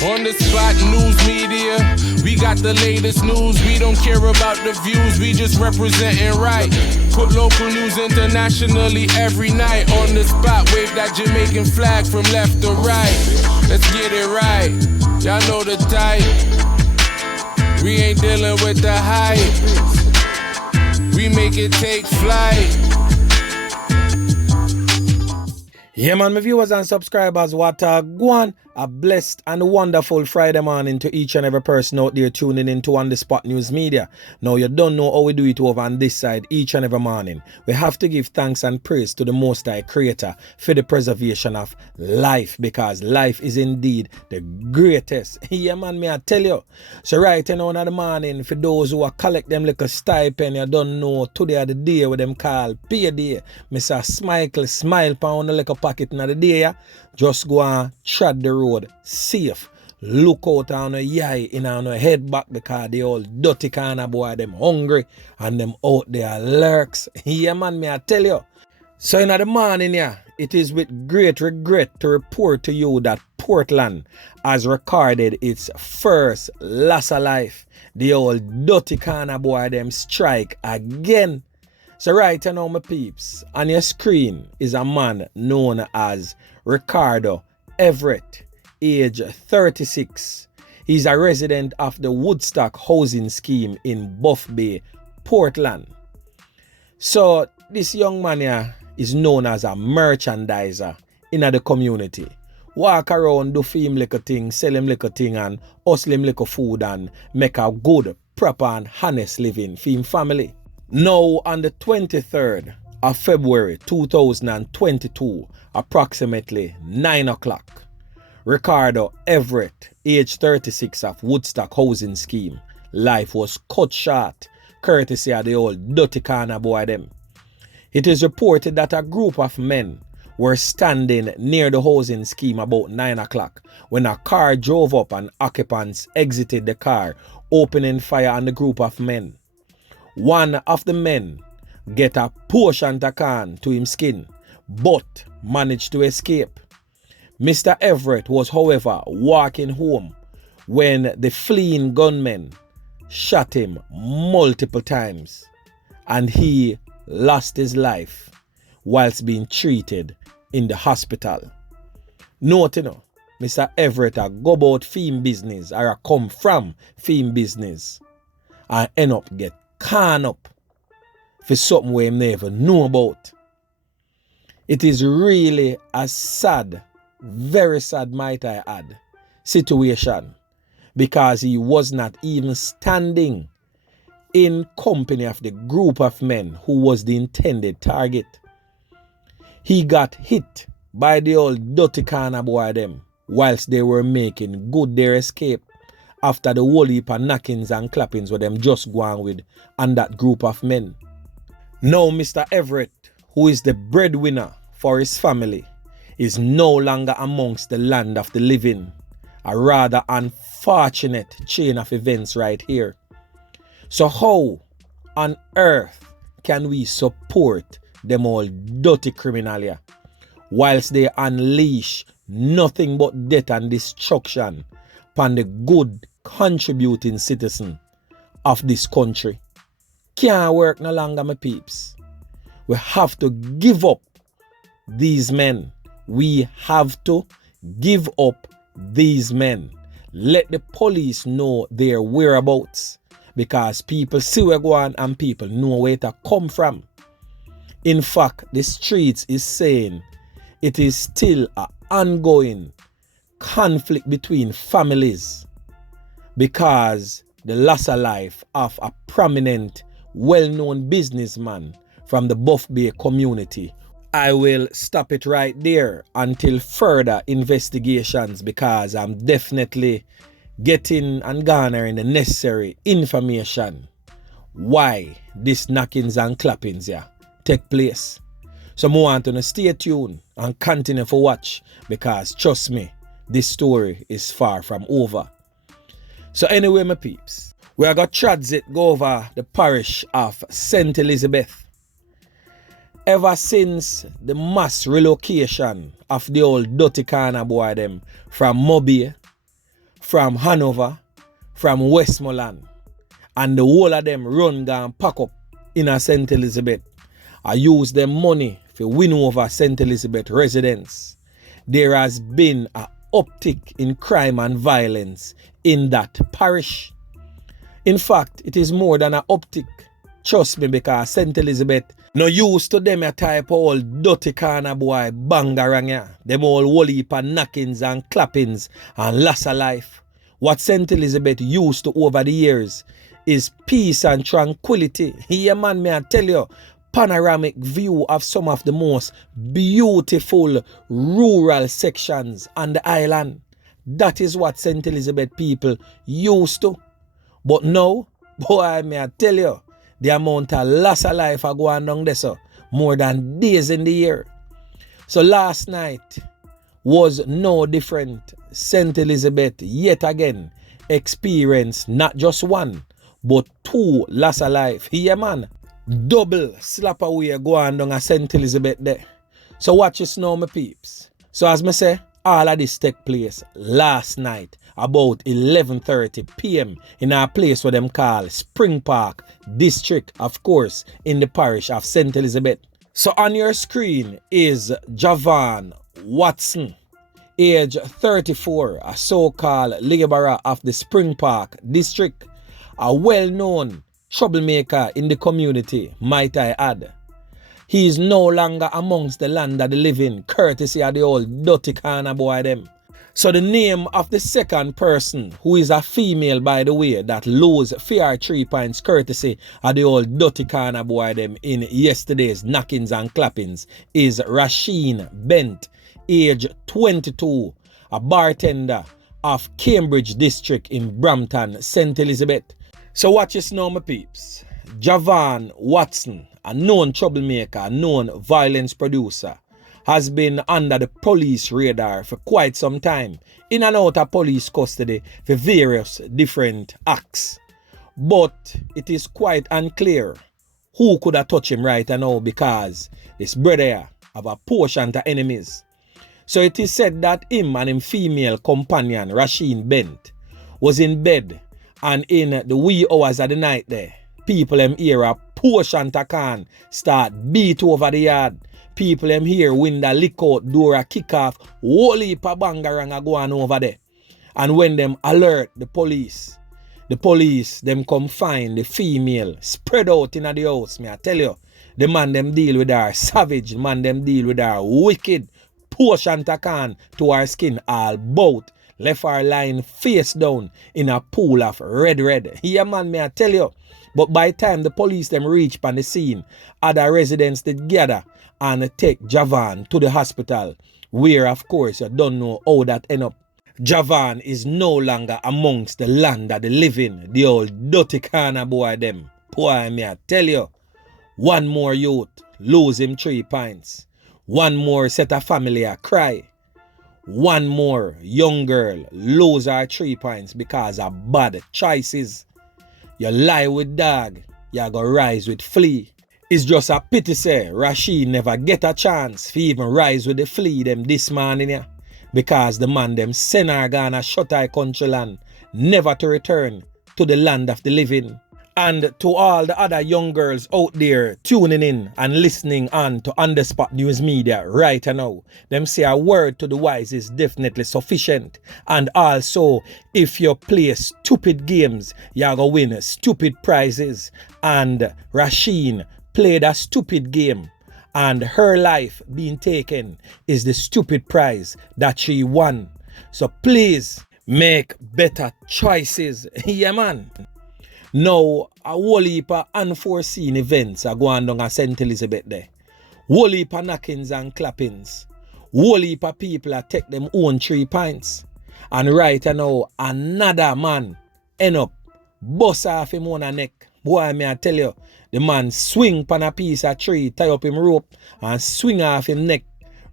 On the spot news media, we got the latest news. We don't care about the views, we just representing right. Put local news internationally every night. On the spot, wave that Jamaican flag from left to right. Let's get it right, y'all know the type. We ain't dealing with the hype. We make it take flight. Yeah, man, my viewers and subscribers, what a guan. A blessed and wonderful Friday morning to each and every person out there tuning into On The Spot News Media. Now, you don't know how we do it over on this side each and every morning. We have to give thanks and praise to the Most High Creator for the preservation of life, because life is indeed the greatest. Yeah, man, me I tell you. So right now in the morning, for those who are collect them little stipend, you don't know, today the day with them call pay day. Mr. Smile pound the little pocket in the day, yeah? Just go and tread the road safe. Look out on a yai in on a head back, because they all dirty kind of boy, them hungry and them out there lurks. Yeah, man, me I tell you. So in the morning, yeah, it is with great regret to report to you that Portland has recorded its first loss of life. The old dirty kind of boy, them strike again. So right now, my peeps, on your screen is a man known as Ricardo Everett, age 36. He's a resident of the Woodstock housing scheme in Buff Bay, Portland. So this young man here is known as a merchandiser in the community. Walk around, do for him little thing, sell him little thing and hustle him little food and make a good, proper and honest living for him family. Now on the 23rd of February 2022, approximately 9 o'clock, Ricardo Everett, age 36 of Woodstock housing scheme, life was cut short courtesy of the old dirty corner boy them. It is reported that a group of men were standing near the housing scheme about 9 o'clock when a car drove up and occupants exited the car, opening fire on the group of men. One of the men get a portion of can to him skin, but managed to escape. Mr. Everett was, however, walking home when the fleeing gunmen shot him multiple times and he lost his life whilst being treated in the hospital. Note, you know, Mr. Everett a go about film business or a come from film business and end up get can up for something we never know about. It is really a sad, very sad, might I add, situation, because he was not even standing in company of the group of men who was the intended target. He got hit by the old dirty corner boy them whilst they were making good their escape after the whole heap of knockings and clappings where them just going with and that group of men. Now Mr. Everett, who is the breadwinner for his family, is no longer amongst the land of the living. A rather unfortunate chain of events right here. So how on earth can we support them all dirty criminal here, whilst they unleash nothing but death and destruction upon the good contributing citizen of this country? Can't work no longer, my peeps. We have to give up these men. We have to give up these men. Let the police know their whereabouts, because people see where go on and people know where to come from. In fact, the streets is saying it is still an ongoing conflict between families because the loss of life of a prominent, well-known businessman from the Buff Bay community. I will stop it right there until further investigations, because I'm definitely getting and garnering the necessary information why this knockings and clappings here take place. So I want to stay tuned and continue to watch, because trust me, this story is far from over. So anyway, my peeps, we are going to transit go over the parish of St. Elizabeth. Ever since the mass relocation of the old dirty corner boy them from Mobay, from Hanover, from Westmoreland, and the whole of them run down pack up in a St. Elizabeth. I use them money to win over St. Elizabeth residents. There has been an uptick in crime and violence in that parish. In fact, it is more than an uptick. Trust me, because St. Elizabeth no used to them a type of old dirty corner boy bangarang ya. Them all whole heap of knockings and clappings and loss of life. What St. Elizabeth used to over the years is peace and tranquility. Here man, may I tell you, panoramic view of some of the most beautiful rural sections on the island. That is what St. Elizabeth people used to. But now, boy, may I tell you, the amount of loss of life are going down there, so more than days in the year. So last night was no different. St. Elizabeth yet again experienced not just one, but two loss of life. Here man, double slap away going down at St. Elizabeth there. So watch this now, my peeps. So as me say, all of this take place last night about 11:30 p.m. in a place where them call Spring Park District, of course, in the parish of St. Elizabeth. So on your screen is Jovaughn Watson, age 34, a so-called laborer of the Spring Park District, a well-known troublemaker in the community, might I add. He is no longer amongst the land of the living, courtesy of the old dirty corner boy them. So the name of the second person, who is a female by the way, that lose fair 3 points courtesy of the old dirty corner boy them in yesterday's knockings and clappings, is Rasheen Bent, age 22, a bartender of Cambridge District in Brampton, St. Elizabeth. So watch this now, my peeps. Jovaughn Watson, a known troublemaker, a known violence producer, has been under the police radar for quite some time, in and out of police custody for various different acts. But it is quite unclear who could have touched him right now, because this brother have a portion of enemies. So it is said that him and his female companion, Rasheen Bent, was in bed, and in the wee hours of the night there, people them hear a portion of can start beat over the yard. People them hear window lick out, door a kick off, whole heap of bangarang a go on over there. And when them alert the police them come find the female spread out in the house. Me I tell you, the man them deal with her savage, the man them deal with her wicked, portion of can to her skin all bout. Left her lying face down in a pool of red. Here man, me I tell you. But by the time the police them reach on the scene, other residents did gather and take Jovaughn to the hospital, where of course you don't know how that end up. Jovaughn is no longer amongst the land of the living, the old dirty corner boy them. Boy, me I tell you, one more youth lose him 3 pints. One more set of family a cry. One more young girl lose her 3 pints because of bad choices. You lie with dog, you go rise with flea. It's just a pity say Rasheen never get a chance to even rise with the flea them this morning, yeah? Because the man them send her gonna shut her country land, never to return to the land of the living. And to all the other young girls out there tuning in and listening on to On The Spot News Media right now, them say a word to the wise is definitely sufficient. And also, if you play stupid games, you're gonna win stupid prizes. And Rasheen played a stupid game, and her life being taken is the stupid prize that she won. So please make better choices. Yeah, man. Now, a whole heap of unforeseen events are going down at St. Elizabeth there. Whole heap of knockings and clappings. Whole heap of people are take them own 3 pints. And right now, another man end up bust off him on a neck. Boy, may I tell you, the man swing pan a piece of tree, tie up him rope, and swing off him neck.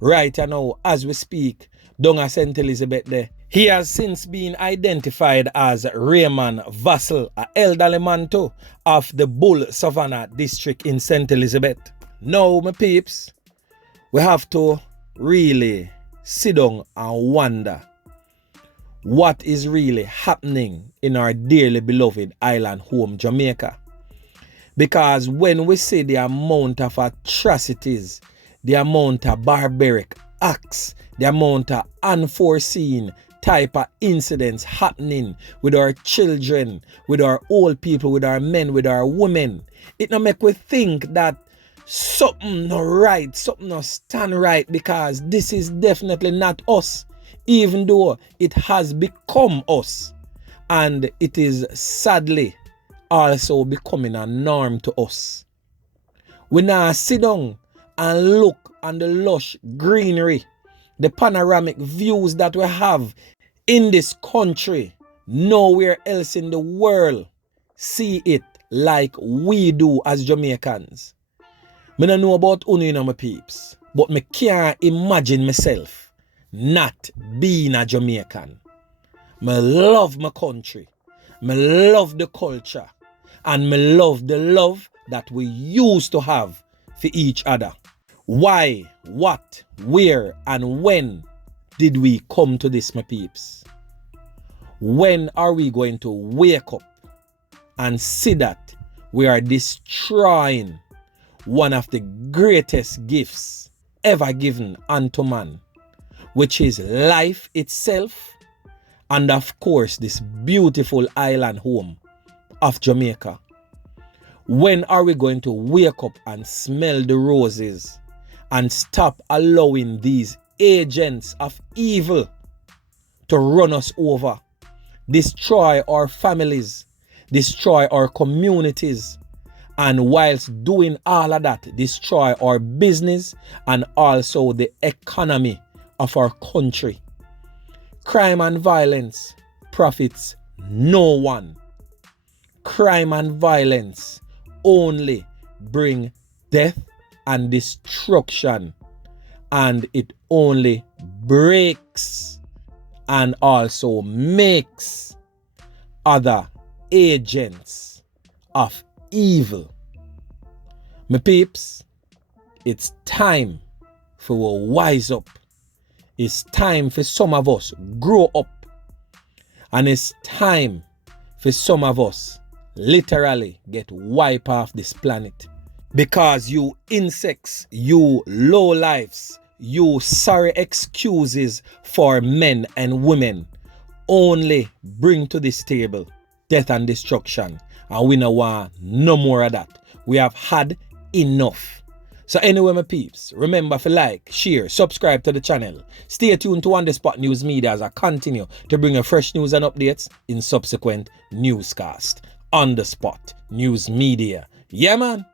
Right now, as we speak, down at St. Elizabeth there. He has since been identified as Raymond Vassell, an elderly man too, of the Bull Savannah district in St. Elizabeth. Now, my peeps, we have to really sit down and wonder, what is really happening in our dearly beloved island home, Jamaica. Because when we see the amount of atrocities, the amount of barbaric acts, the amount of unforeseen type of incidents happening with our children, with our old people, with our men, with our women, it not make we think that something not right, something not stand right, because this is definitely not us, even though it has become us, and it is sadly also becoming a norm to us. We now sit down and look on the lush greenery, the panoramic views that we have in this country, nowhere else in the world see it like we do as Jamaicans. I don't know about my peeps, but I can't imagine myself not being a Jamaican. I love my country, I love the culture, and I love the love that we used to have for each other. Why, what, where, and when did we come to this, my peeps? When are we going to wake up and see that we are destroying one of the greatest gifts ever given unto man, which is life itself, and of course this beautiful island home of Jamaica? When are we going to wake up and smell the roses and stop allowing these agents of evil to run us over, destroy our families, destroy our communities, and whilst doing all of that, destroy our business and also the economy of our country? Crime and violence profits no one. Crime and violence only bring death and destruction, and it only breaks and also makes other agents of evil. My peeps, it's time for we wise up. It's time for some of us grow up, and it's time for some of us literally get wiped off this planet. Because you insects, you lowlifes, you sorry excuses for men and women only bring to this table death and destruction, and we don't want no more of that. We have had enough. So anyway, my peeps, remember to like, share, subscribe to the channel. Stay tuned to On The Spot News Media as I continue to bring you fresh news and updates in subsequent newscasts. On The Spot News Media. Yeah, man.